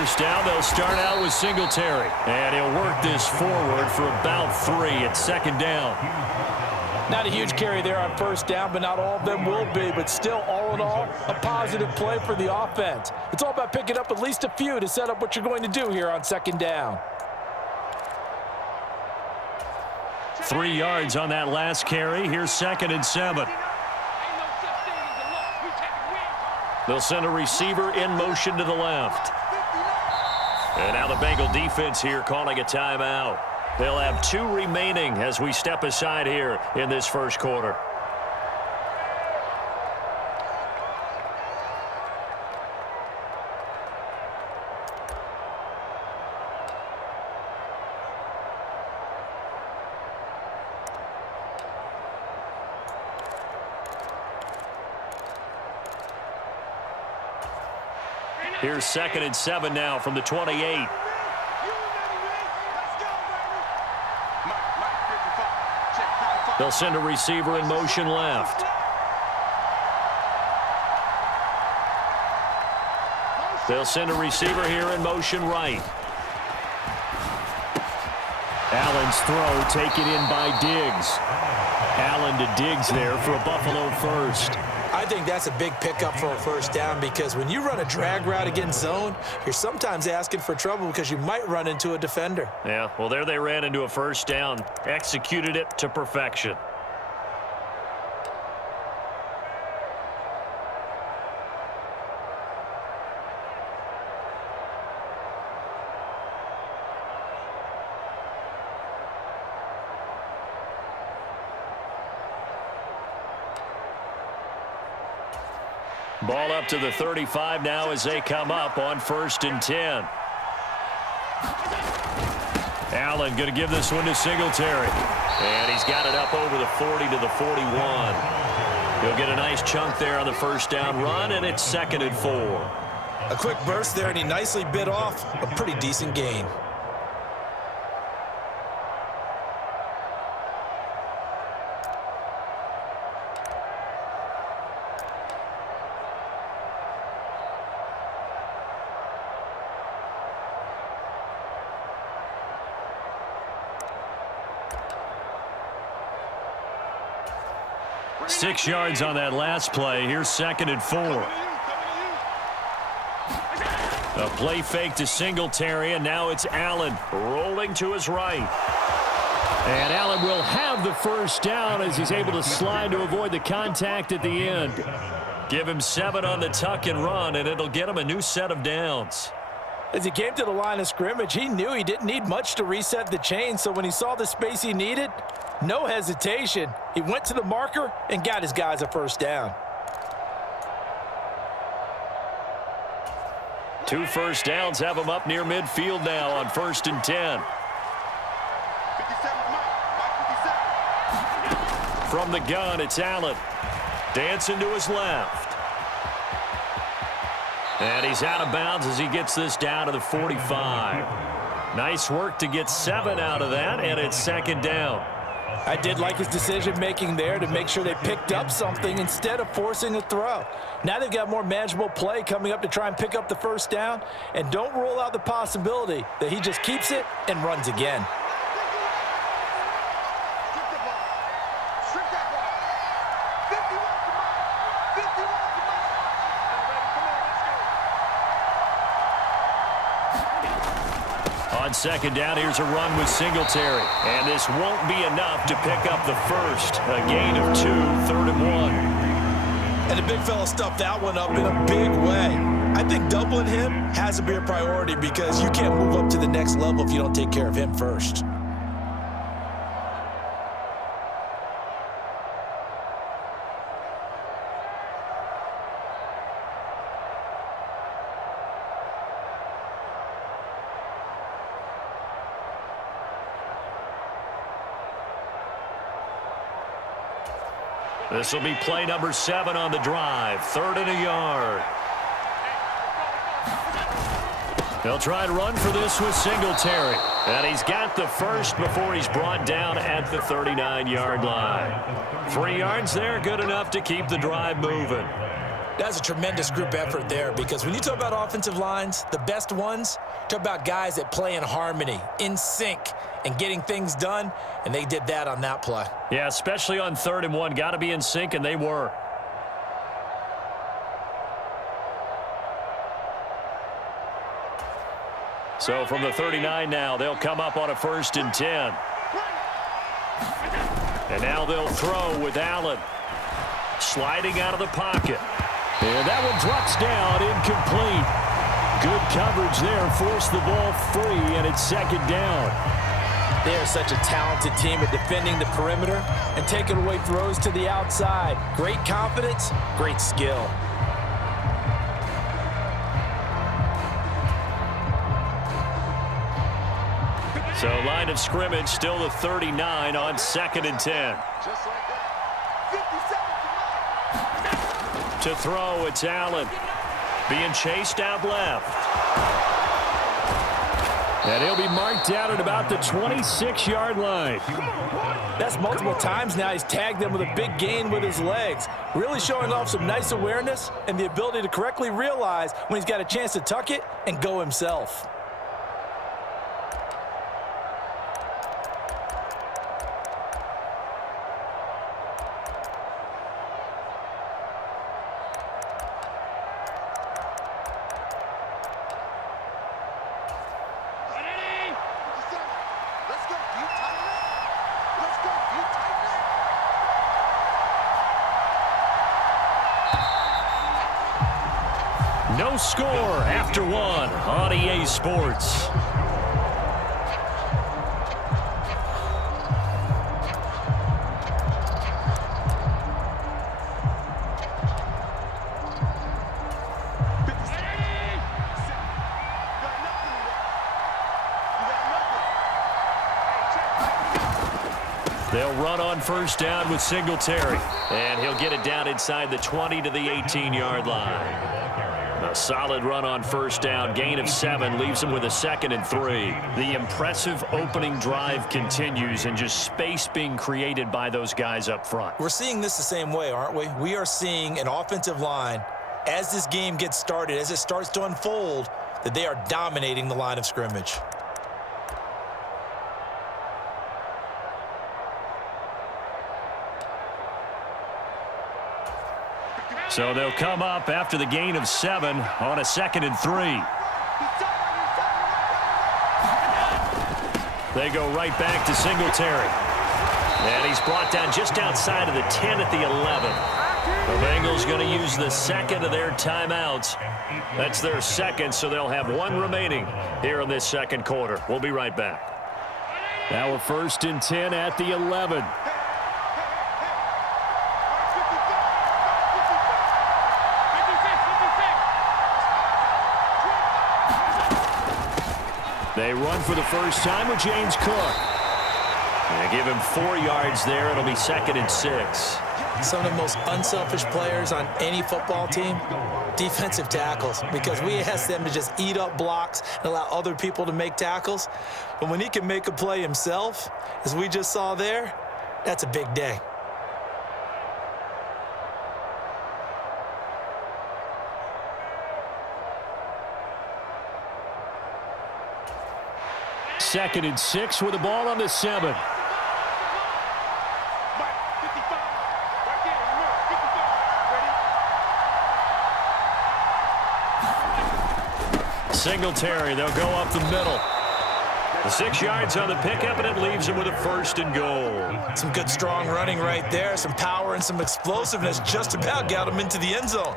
first down. They'll start out with Singletary. And he'll work this forward for about 3 at second down. Not a huge carry there on first down, but not all of them will be. But still, all in all, a positive play for the offense. It's all about picking up at least a few to set up what you're going to do here on second down. 3 yards on that last carry. Here's 2nd and 7. They'll send a receiver in motion to the left. And now the Bengal defense here calling a timeout. They'll have 2 remaining as we step aside here in this first quarter. Here's 2nd and 7 now from the 28. They'll send a receiver in motion left. They'll send a receiver here in motion right. Allen's throw taken in by Diggs. Allen to Diggs there for a Buffalo first. I think that's a big pickup for a first down because when you run a drag route against zone, you're sometimes asking for trouble because you might run into a defender. Yeah, well, there they ran into a first down. Executed it to perfection. Ball up to the 35 now as they come up on 1st and 10. Allen going to give this one to Singletary. And he's got it up over the 40 to the 41. He'll get a nice chunk there on the first down run, and it's 2nd and 4. A quick burst there, and he nicely bit off a pretty decent gain. Six yards on that last play. Here's 2nd and 4. A play fake to Singletary, and now it's Allen rolling to his right. And Allen will have the first down as he's able to slide to avoid the contact at the end. Give him 7 on the tuck and run, and it'll get him a new set of downs. As he came to the line of scrimmage, he knew he didn't need much to reset the chain, so when he saw the space he needed, no hesitation. He went to the marker and got his guys a first down. 2 first downs have him up near midfield now on 1st and 10. From the gun, it's Allen. Dancing to his left. And he's out of bounds as he gets this down to the 45. Nice work to get 7 out of that, and it's 2nd down. I did like his decision-making there to make sure they picked up something instead of forcing a throw. Now they've got more manageable play coming up to try and pick up the first down, and don't rule out the possibility that he just keeps it and runs again. On 2nd down, here's a run with Singletary. And this won't be enough to pick up the first. A gain of 2, 3rd and 1. And the big fella stuffed that one up in a big way. I think doubling him has to be a priority because you can't move up to the next level if you don't take care of him first. This will be play number 7 on the drive. 3rd and a yard. They'll try and run for this with Singletary. And he's got the first before he's brought down at the 39-yard line. 3 yards there, good enough to keep the drive moving. That's a tremendous group effort there, because when you talk about offensive lines, the best ones, talk about guys that play in harmony, in sync, and getting things done, and they did that on that play. Yeah, especially on 3rd and 1. Got to be in sync, and they were. So from the 39 now, they'll come up on a 1st and 10. And now they'll throw with Allen. Sliding out of the pocket. And that one drops down, incomplete. Good coverage there, forced the ball free, and it's 2nd down. They are such a talented team at defending the perimeter and taking away throws to the outside. Great confidence, great skill. So line of scrimmage, still the 39 on 2nd and 10. To throw, it's Allen. Being chased out left. And he'll be marked out at about the 26-yard line. That's multiple times now. He's tagged them with a big gain with his legs. Really showing off some nice awareness and the ability to correctly realize when he's got a chance to tuck it and go himself. No score after 1 on EA Sports. They'll run on 1st down with Singletary. And he'll get it down inside the 20 to the 18-yard line. A solid run on 1st down. Gain of 7 leaves him with a 2nd and 3. The impressive opening drive continues, and just space being created by those guys up front. We're seeing this the same way, aren't we? We are seeing an offensive line, as this game gets started, as it starts to unfold, that they are dominating the line of scrimmage. So they'll come up after the gain of 7 on a 2nd and 3. They go right back to Singletary. And he's brought down just outside of the 10 at the 11. The Bengals going to use the 2nd of their timeouts. That's their 2nd, so they'll have 1 remaining here in this 2nd quarter. We'll be right back. Now a 1st and 10 at the 11. They run for the first time with James Cook. They give him 4 yards there. It'll be 2nd and 6. Some of the most unselfish players on any football team, defensive tackles, because we ask them to just eat up blocks and allow other people to make tackles. But when he can make a play himself, as we just saw there, that's a big day. Second and 6 with the ball on the 7. Singletary, they'll go up the middle. The 6 yards on the pickup, and it leaves him with a 1st and goal. Some good strong running right there, some power and some explosiveness, just about got him into the end zone.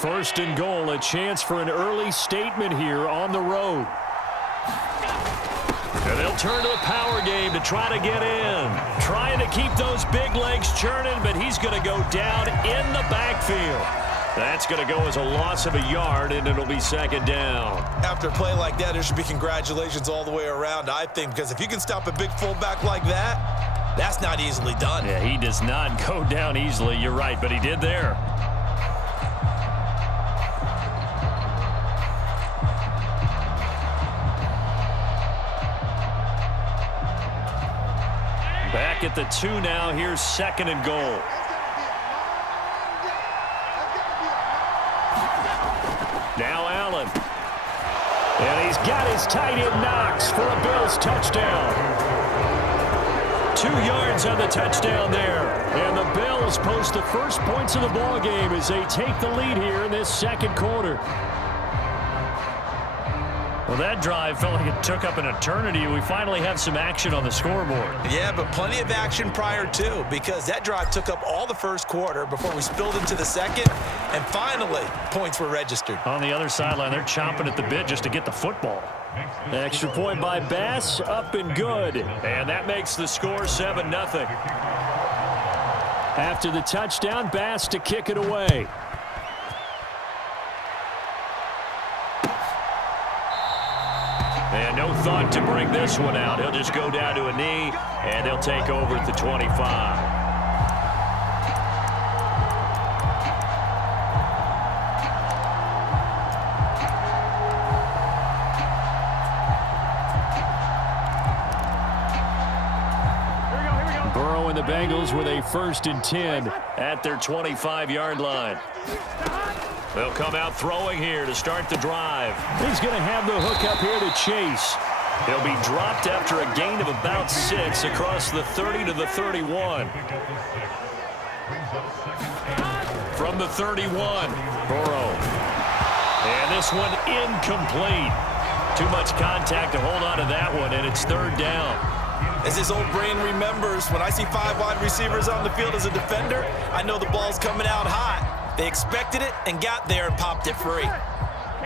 First and goal, a chance for an early statement here on the road. And they'll turn to the power game to try to get in. Trying to keep those big legs churning, but he's going to go down in the backfield. That's going to go as a loss of a yard, and it'll be second down. After a play like that, there should be congratulations all the way around, I think, because if you can stop a big fullback like that, that's not easily done. Yeah, he does not go down easily. You're right, but he did there. Back at the 2 now. Here's second and goal. Now Allen. And he's got his tight end Knox for a Bills touchdown. 2 yards on the touchdown there. And the Bills post the first points of the ball game as they take the lead here in this second quarter. Well, that drive felt like it took up an eternity. We finally have some action on the scoreboard. Yeah, but plenty of action prior to, because that drive took up all the first quarter before we spilled into the second, and finally, points were registered. On the other sideline, they're chomping at the bit just to get the football. Extra point by Bass, up and good. And that makes the score 7-0. After the touchdown, Bass to kick it away. And no thought to bring this one out. He'll just go down to a knee, and they'll take over at the 25. Burrow and the Bengals with a 1st and 10 at their 25-yard line. They'll come out throwing here to start the drive. He's going to have the hook up here to Chase. He'll be dropped after a gain of about 6 across the 30 to the 31. From the 31, Burrow. And this one incomplete. Too much contact to hold on to that one, and it's 3rd down. As his old brain remembers, when I see 5 wide receivers on the field as a defender, I know the ball's coming out hot. They expected it and got there and popped it free.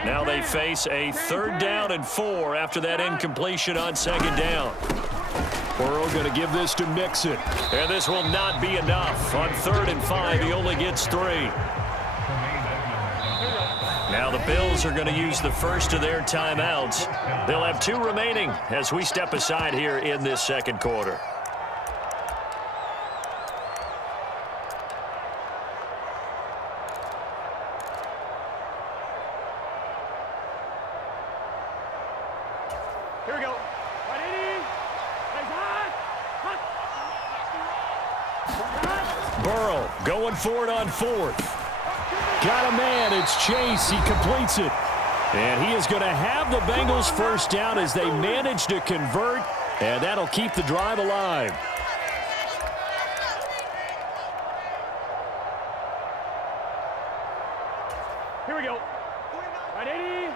Now they face a 3rd down and 4 after that incompletion on 2nd down. Burrow going to give this to Mixon. And this will not be enough. On 3rd and 5, he only gets 3. Now the Bills are going to use the first of their timeouts. They'll have 2 remaining as we step aside here in this second quarter. Here we go. Burrow going for it on 4th. Got a man. It's Chase. He completes it. And he is going to have the Bengals 1st down as they manage to convert. And that'll keep the drive alive. Here we go. Right, 80.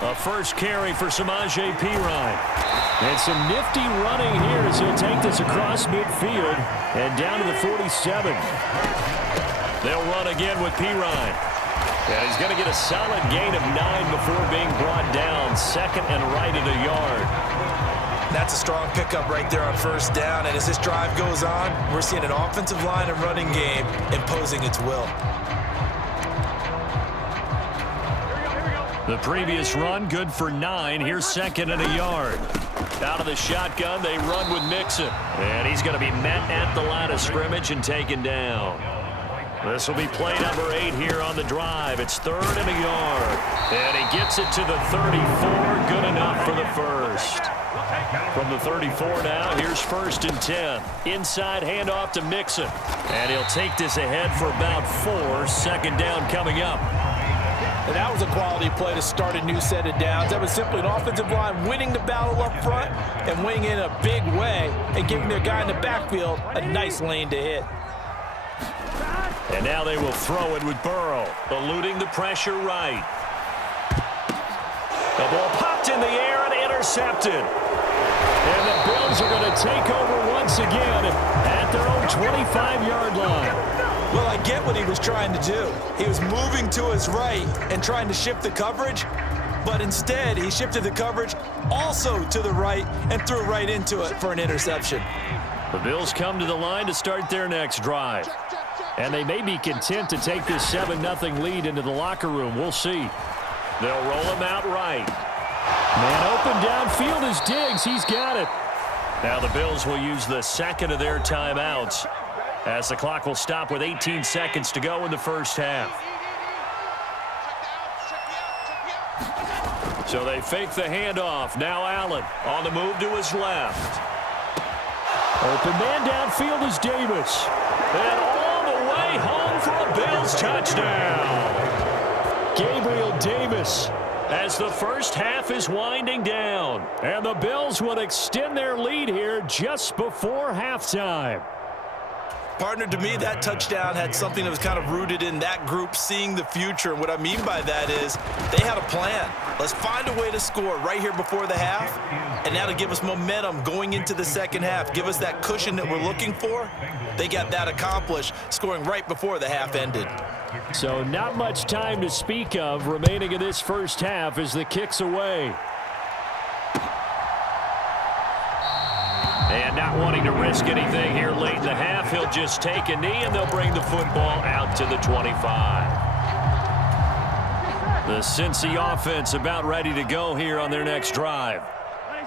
A first carry for Samaje Perine. And some nifty running here as he'll take this across midfield and down to the 47. They'll run again with Perine. And he's going to get a solid gain of 9 before being brought down. 2nd and right at a yard. That's a strong pickup right there on 1st down. And as this drive goes on, we're seeing an offensive line and running game imposing its will. The previous run, good for 9. Here's 2nd and a yard. Out of the shotgun, they run with Mixon. And he's going to be met at the line of scrimmage and taken down. This will be play number 8 here on the drive. It's 3rd and a yard. And he gets it to the 34. Good enough for the first. From the 34 now, here's 1st and 10. Inside handoff to Mixon. And he'll take this ahead for about 4. 2nd down coming up. And that was a quality play to start a new set of downs. That was simply an offensive line winning the battle up front and winning in a big way and giving their guy in the backfield a nice lane to hit. And now they will throw it with Burrow, eluding the pressure right. The ball popped in the air and intercepted. And the Bills are going to take over once again at their own 25-yard line. Well, I get what he was trying to do. He was moving to his right and trying to shift the coverage, but instead he shifted the coverage also to the right and threw right into it for an interception. The Bills come to the line to start their next drive. And they may be content to take this 7-0 lead into the locker room. We'll see. They'll roll him out right. Man open downfield is Diggs. He's got it. Now the Bills will use the second of their timeouts as the clock will stop with 18 seconds to go in the first half. So they fake the handoff. Now Allen on the move to his left. Open man downfield is Davis. And all the way home for a Bills touchdown. Gabriel Davis as the first half is winding down. And the Bills will extend their lead here just before halftime. Partner, to me, that touchdown had something that was kind of rooted in that group seeing the future. And what I mean by that is they had a plan. Let's find a way to score right here before the half. And that'll give us momentum going into the second half. Give us that cushion that we're looking for. They got that accomplished, scoring right before the half ended. So not much time to speak of remaining in this first half as the kick's away. And not wanting to risk anything here late in the half, he'll just take a knee and they'll bring the football out to the 25. The Cincy offense about ready to go here on their next drive.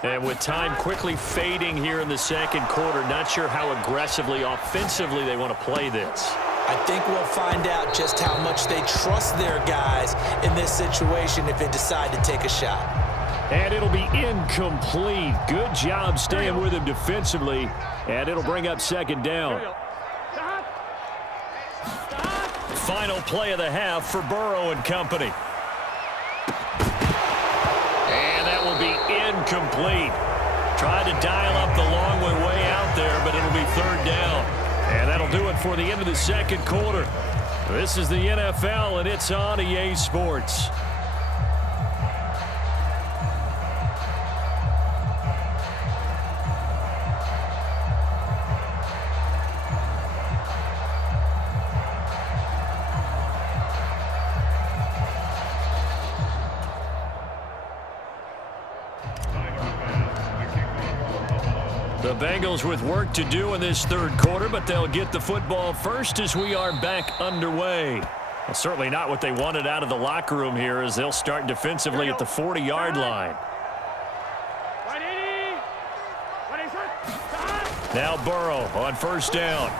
And with time quickly fading here in the second quarter, not sure how aggressively, offensively they want to play this. I think we'll find out just how much they trust their guys in this situation if they decide to take a shot. And it'll be incomplete. Good job staying with him defensively. And it'll bring up second down. Final play of the half for Burrow and company. And that will be incomplete. Tried to dial up the long way out there, but it'll be third down. And that'll do it for the end of the second quarter. This is the NFL, and it's on EA Sports. The Bengals with work to do in this third quarter, but they'll get the football first as we are back underway. Well, certainly not what they wanted out of the locker room here as they'll start defensively at the 40-yard line. Now Burrow on first down.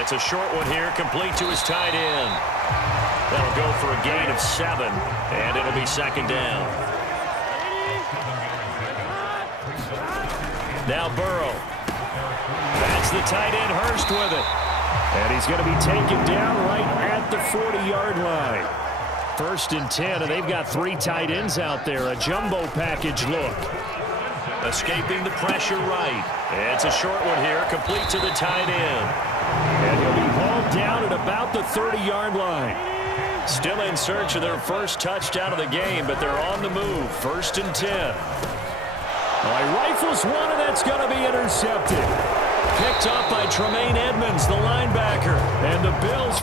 It's a short one here, complete to his tight end. That'll go for a gain of 7, and it'll be second down. Now Burrow. That's the tight end, Hurst with it. And he's going to be taken down right at the 40-yard line. First and 10, and they've got 3 tight ends out there. A jumbo package look. Escaping the pressure right. It's a short one here, complete to the tight end. And he'll be hauled down at about the 30-yard line. Still in search of their first touchdown of the game, but they're on the move. First and 10. He rifles one, and that's going to be intercepted. Picked up by Tremaine Edmonds, the linebacker. And the Bills